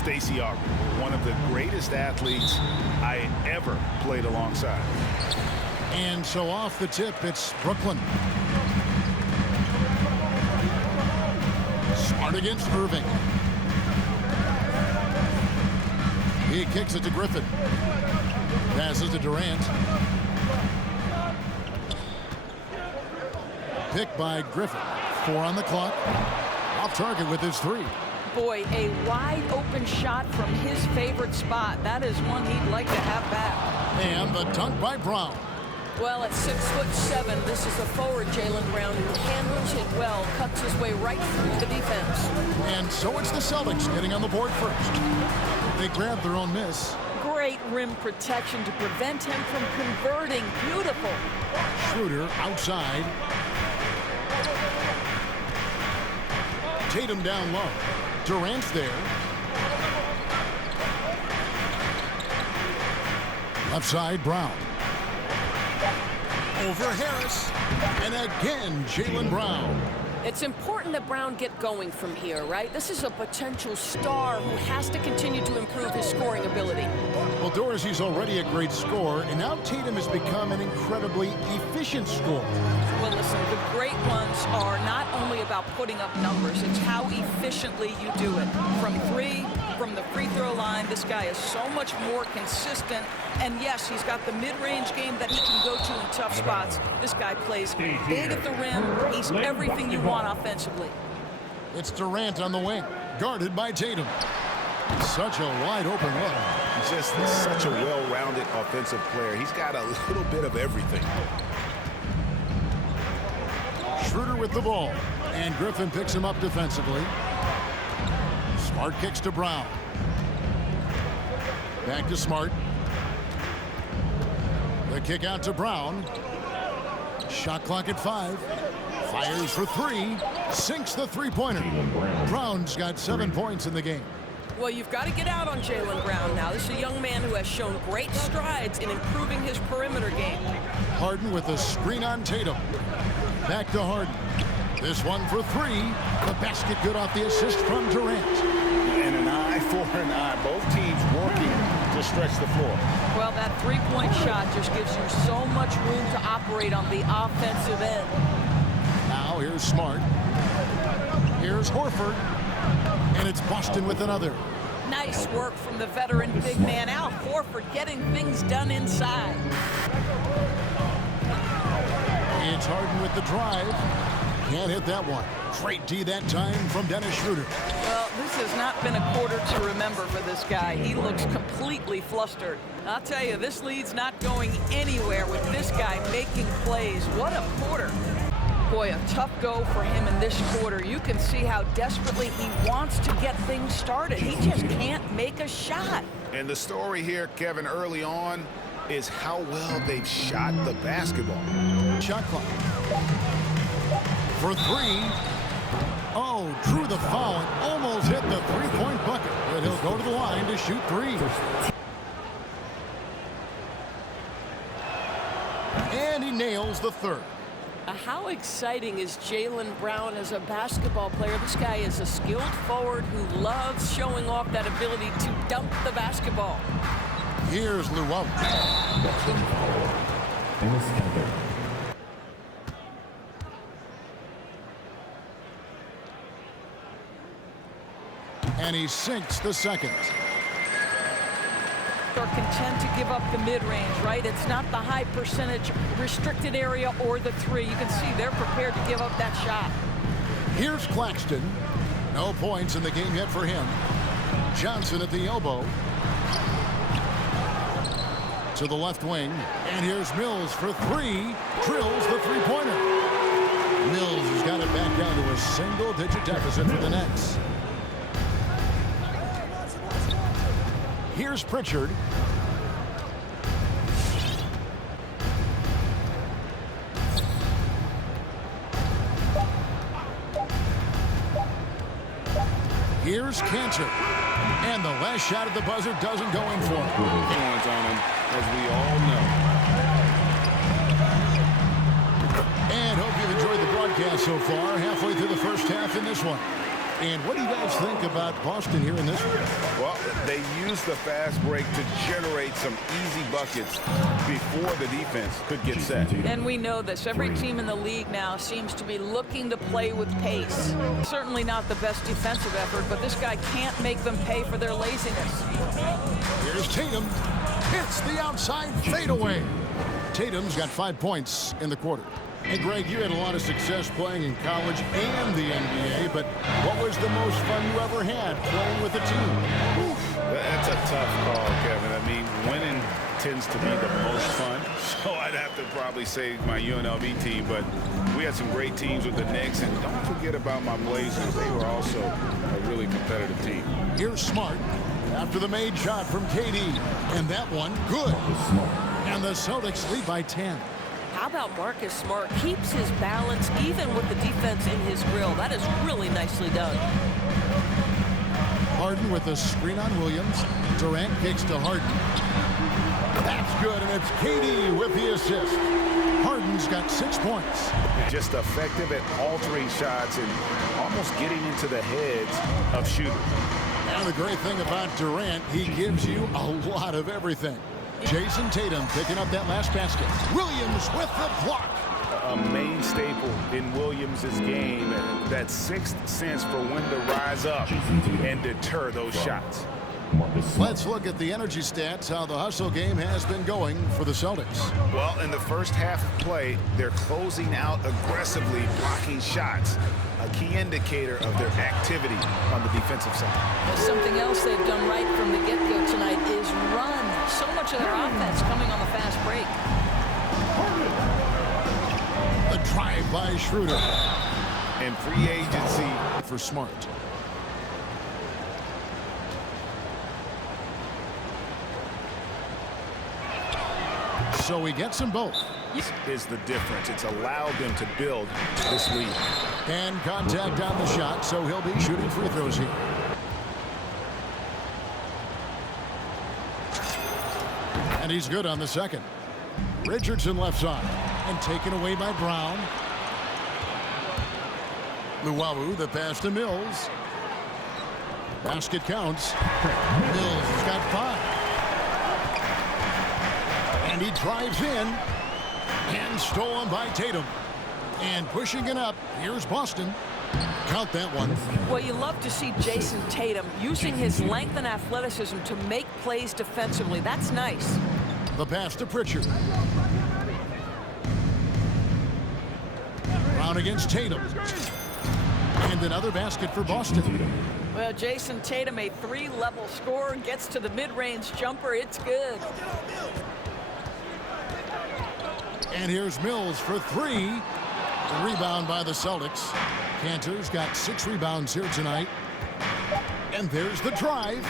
Stacey Aubrey, one of the greatest athletes I ever played alongside. And so off the tip, it's Brooklyn. Smart against Irving. He kicks it to Griffin. Passes to Durant. Picked by Griffin. 4 on the clock. Off target with his 3. Boy, a wide open shot from his favorite spot. That is one he'd like to have back. And the dunk by Brown. Well, at 6'7", this is a forward, Jaylen Brown, who handles it well, cuts his way right through the defense. And so it's the Celtics getting on the board first. They grab their own miss. Great rim protection to prevent him from converting. Beautiful. Schroeder outside. Tatum down low. Durant's there. Left side, Brown. Over Harris. And again, Jaylen Brown. It's important that Brown get going from here, right? This is a potential star who has to continue to improve his scoring ability. Well, Dorsey's already a great scorer, and now Tatum has become an incredibly efficient scorer. Well, listen, the great ones are not only about putting up numbers, it's how efficiently you do it. From 3, from the free throw line, this guy is so much more consistent. And yes, he's got the mid-range game that he can go to in tough spots. This guy plays big at the rim. He's everything you want offensively. It's Durant on the wing, guarded by Tatum. Such a wide open look. He's just such a well-rounded offensive player. He's got a little bit of everything. Schroeder with the ball, and Griffin picks him up defensively. Smart kicks to Brown. Back to Smart. The kick out to Brown. Shot clock at 5. Fires for 3. Sinks the three-pointer. Brown's got 7 points in the game. Well, you've got to get out on Jaylen Brown now. This is a young man who has shown great strides in improving his perimeter game. Harden with a screen on Tatum. Back to Harden. This one for 3. The basket good off the assist from Durant. And an eye for an eye. Both teams working to stretch the floor. Well, that three-point shot just gives you so much room to operate on the offensive end. Now here's Smart. Here's Horford. And it's Boston with another. Nice work from the veteran big man Al Horford getting things done inside. It's Harden with the drive. Can't hit that one. Great D that time from Dennis Schroeder. Well, this has not been a quarter to remember for this guy. He looks completely flustered. I'll tell you, this lead's not going anywhere with this guy making plays. What a quarter. Boy, a tough go for him in this quarter. You can see how desperately he wants to get things started. He just can't make a shot. And the story here, Kevin, early on is how well they've shot the basketball. Shot clock. For 3. Oh, drew the foul and almost hit the three-point bucket. But he'll go to the line to shoot 3. And he nails the third. How exciting is Jaylen Brown as a basketball player? This guy is a skilled forward who loves showing off that ability to dunk the basketball. Here's Luau. And he sinks the second. Are content to give up the mid-range, right? It's not the high percentage restricted area or the 3. You can see they're prepared to give up that shot. Here's Claxton. No points in the game yet for him. Johnson at the elbow. To the left wing. And here's Mills for 3. Drills the three-pointer. Mills has got it back down to a single-digit deficit for the Nets. Here's Pritchard. Here's Cantor. And the last shot at the buzzer doesn't go in for him. Points on him, as we all know. And hope you've enjoyed the broadcast so far. Halfway through the first half in this one. And what do you guys think about Boston here in this one? Well, used the fast break to generate some easy buckets before the defense could get set. And we know this. Every team in the league now seems to be looking to play with pace. Certainly not the best defensive effort, but this guy can't make them pay for their laziness. Here's Tatum. Hits the outside fadeaway. Tatum's got 5 points in the quarter. Hey, Greg, you had a lot of success playing in college and the NBA, but what was the most fun you ever had playing with a team? Oof, that's a tough call, Kevin. I mean, winning tends to be the most fun, so I'd have to probably say my UNLV team, but we had some great teams with the Knicks, and don't forget about my Blazers. They were also a really competitive team. Here's Smart after the made shot from KD, and that one good. And the Celtics lead by 10. How about Marcus Smart keeps his balance even with the defense in his grill? That is really nicely done. Harden with the screen on Williams. Durant kicks to Harden. That's good, and it's KD with the assist. Harden's got 6 points. Just effective at altering shots and almost getting into the heads of shooters. And the great thing about Durant, he gives you a lot of everything. Jason Tatum picking up that last basket. Williams with the block. A main staple in Williams' game, that sixth sense for when to rise up and deter those shots. Let's look at the energy stats, how the hustle game has been going for the Celtics. Well, in the first half of play, they're closing out aggressively, blocking shots, a key indicator of their activity on the defensive side. Something else they've done right from the get-go tonight is run. So much of their offense coming on the fast break. The drive by Schroeder. And free agency for Smart. So he gets them both. Is the difference. It's allowed them to build this lead. And contact on the shot, so he'll be shooting free throws here. And he's good on the second. Richardson left side. And taken away by Brown. Luwawu, the pass to Mills. Basket counts. Mills has got 5. And he drives in. And stolen by Tatum. And pushing it up. Here's Boston. Count that one. Well, you love to see Jason Tatum using his length and athleticism to make plays defensively. That's nice. The pass to Pritchard. Brown against Tatum. And another basket for Boston. Well, Jason Tatum, a 3-level scorer, gets to the mid-range jumper. It's good. And here's Mills for 3. A rebound by the Celtics. Cantor's got 6 rebounds here tonight. And there's the drive.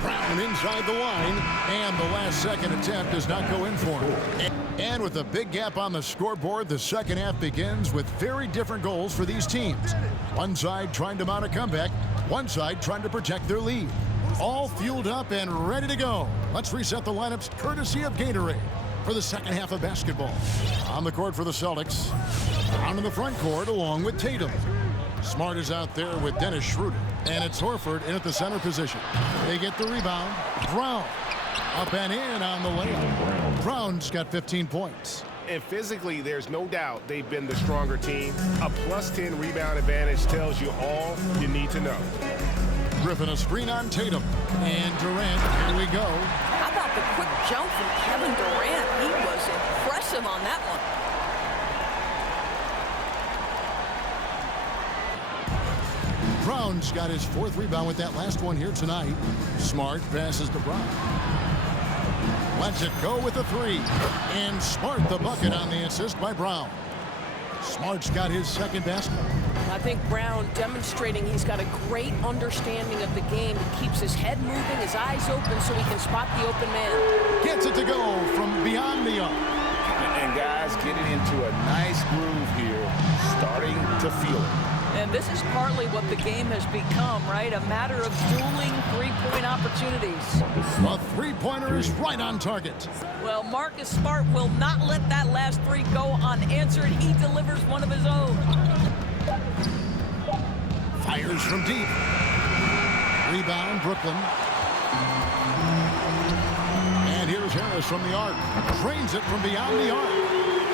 Brown inside the line. And the last second attempt does not go in for him. And with a big gap on the scoreboard, the second half begins with very different goals for these teams. One side trying to mount a comeback. One side trying to protect their lead. All fueled up and ready to go. Let's reset the lineups courtesy of Gatorade for the second half of basketball. On the court for the Celtics. Down in the front court along with Tatum. Smart is out there with Dennis Schroeder. And it's Horford in at the center position. They get the rebound. Brown up and in on the layup. Brown's got 15 points. And physically, there's no doubt they've been the stronger team. A +10 rebound advantage tells you all you need to know. Griffin a screen on Tatum. And Durant, here we go. How about the quick jump from Kevin Durant? He was impressive on that one. Brown's got his 4th rebound with that last one here tonight. Smart passes to Brown. Lets it go with a 3. And Smart the bucket on the assist by Brown. Smart's got his 2nd basket. I think Brown demonstrating he's got a great understanding of the game. He keeps his head moving, his eyes open so he can spot the open man. Gets it to go from beyond the arc. And guys getting into a nice groove here, starting to feel it. And this is partly what the game has become, right? A matter of dueling three-point opportunities. A 3-pointer is right on target. Well, Marcus Smart will not let that last 3 go unanswered. He delivers one of his own. Fires from deep. Rebound, Brooklyn. And here's Harris from the arc. Drains it from beyond the arc.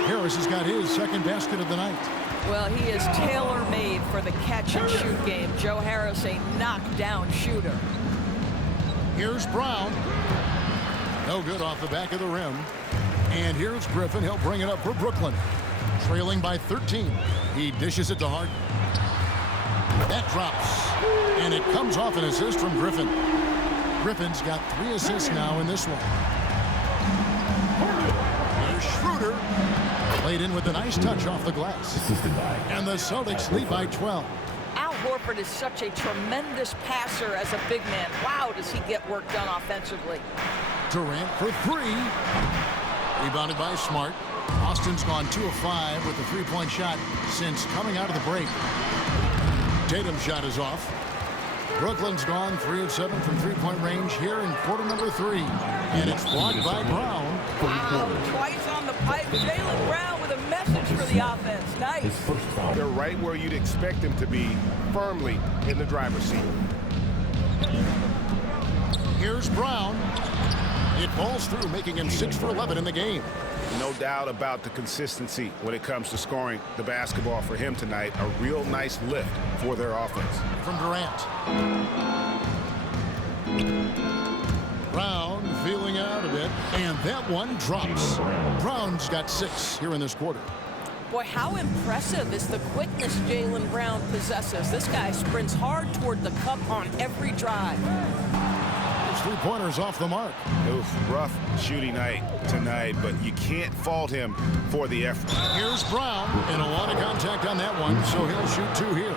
Harris has got his second basket of the night. Well, he is tailor-made for the catch-and-shoot game. Joe Harris, a knockdown shooter. Here's Brown. No good off the back of the rim. And here's Griffin. He'll bring it up for Brooklyn. Trailing by 13. He dishes it to Harden. That drops. And it comes off an assist from Griffin. Griffin's got 3 assists now in this one. Here's Schroeder. Played in with a nice touch off the glass. And the Celtics lead by 12. Al Horford is such a tremendous passer as a big man. Wow, does he get work done offensively. Durant for 3. Rebounded by Smart. Austin's gone 2 of 5 with the three-point shot since coming out of the break. Tatum's shot is off. Brooklyn's gone 3 of 7 from three-point range here in quarter number 3. And it's blocked by Brown. Wow, twice on the pipe. Jaylen Brown with a message for the offense. Nice. They're right where you'd expect them to be, firmly in the driver's seat. Here's Brown. It falls through, making him 6 for 11 in the game. No doubt about the consistency when it comes to scoring the basketball for him tonight. A real nice lift for their offense. From Durant. Brown feeling out a bit, and that one drops. Brown's got 6 here in this quarter. Boy, how impressive is the quickness Jaylen Brown possesses. This guy sprints hard toward the cup on every drive. His 3-pointers off the mark. Oof, rough shooting night tonight, but you can't fault him for the effort. Here's Brown, and a lot of contact on that one, so he'll shoot 2 here.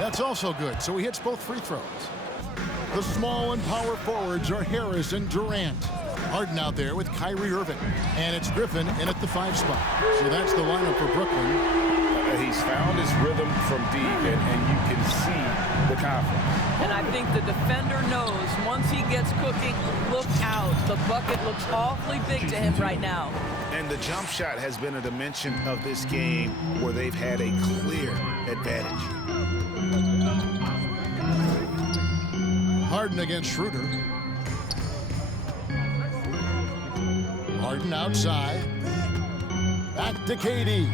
That's also good, so he hits both free throws. The small and power forwards are Harris and Durant. Harden out there with Kyrie Irving. And it's Griffin in at the 5 spot. So that's the lineup for Brooklyn. He's found his rhythm from deep, and you can see the confidence. And I think the defender knows once he gets cooking, look out. The bucket looks awfully big to him right now. And the jump shot has been a dimension of this game where they've had a clear advantage. Harden against Schroeder. Harden outside. Back to KD.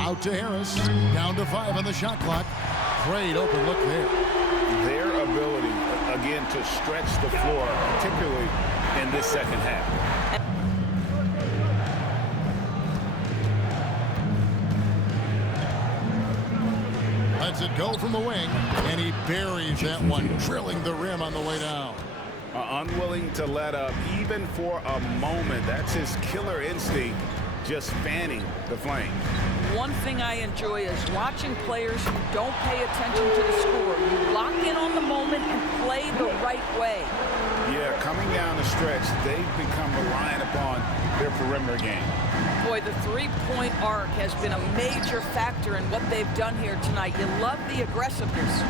Out to Harris. Down to 5 on the shot clock. Great open look there. Their ability, again, to stretch the floor, particularly in this second half. Lets it go from the wing, and he buries that one, drilling the rim on the way down. Unwilling to let up, even for a moment. That's his killer instinct, just fanning the flame. One thing I enjoy is watching players who don't pay attention to the score. You lock in on the moment and play the right way. Yeah, coming down the stretch, they've become reliant upon their perimeter game. Boy, the three-point arc has been a major factor in what they've done here tonight. You love the aggressiveness.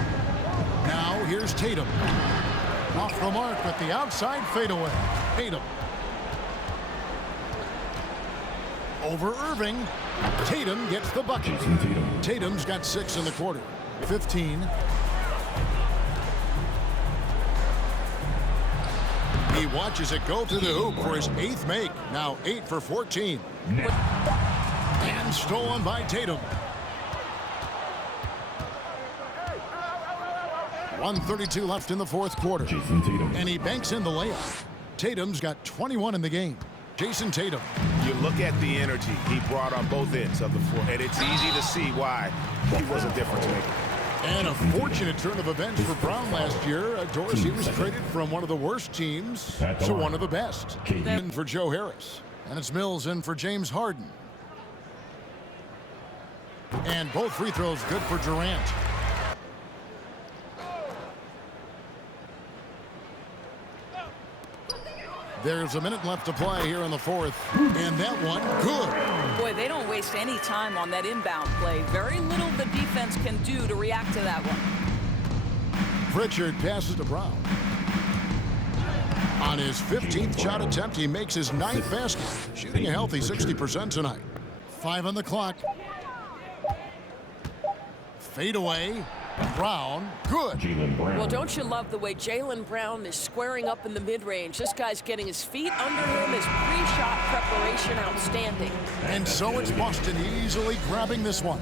Now here's Tatum. Off the mark at the outside fadeaway. Tatum. Over Irving. Tatum gets the bucket. Tatum's got 6 in the quarter. 15. He watches it go through the hoop for his 8th make. Now 8 for 14. And stolen by Tatum. 1:32 left in the 4th quarter. And he banks in the layup. Tatum's got 21 in the game. Jason Tatum. You look at the energy he brought on both ends of the floor, and it's easy to see why he was a difference maker. And a fortunate turn of events for Brown last year. Dorsey was traded from one of the worst teams to one of the best. In for Joe Harris. And it's Mills in for James Harden. And both free throws good for Durant. There's a minute left to play here in the 4th. And that one, good. Boy, they don't waste any time on that inbound play. Very little the defense can do to react to that one. Pritchard passes to Brown. On his 15th shot attempt, he makes his 9th basket. Shooting a healthy 60% tonight. 5 on the clock. Fadeaway. Brown. Good. Well, don't you love the way Jaylen Brown is squaring up in the mid-range? This guy's getting his feet under him. His pre-shot preparation outstanding. And so it's Boston easily grabbing this one.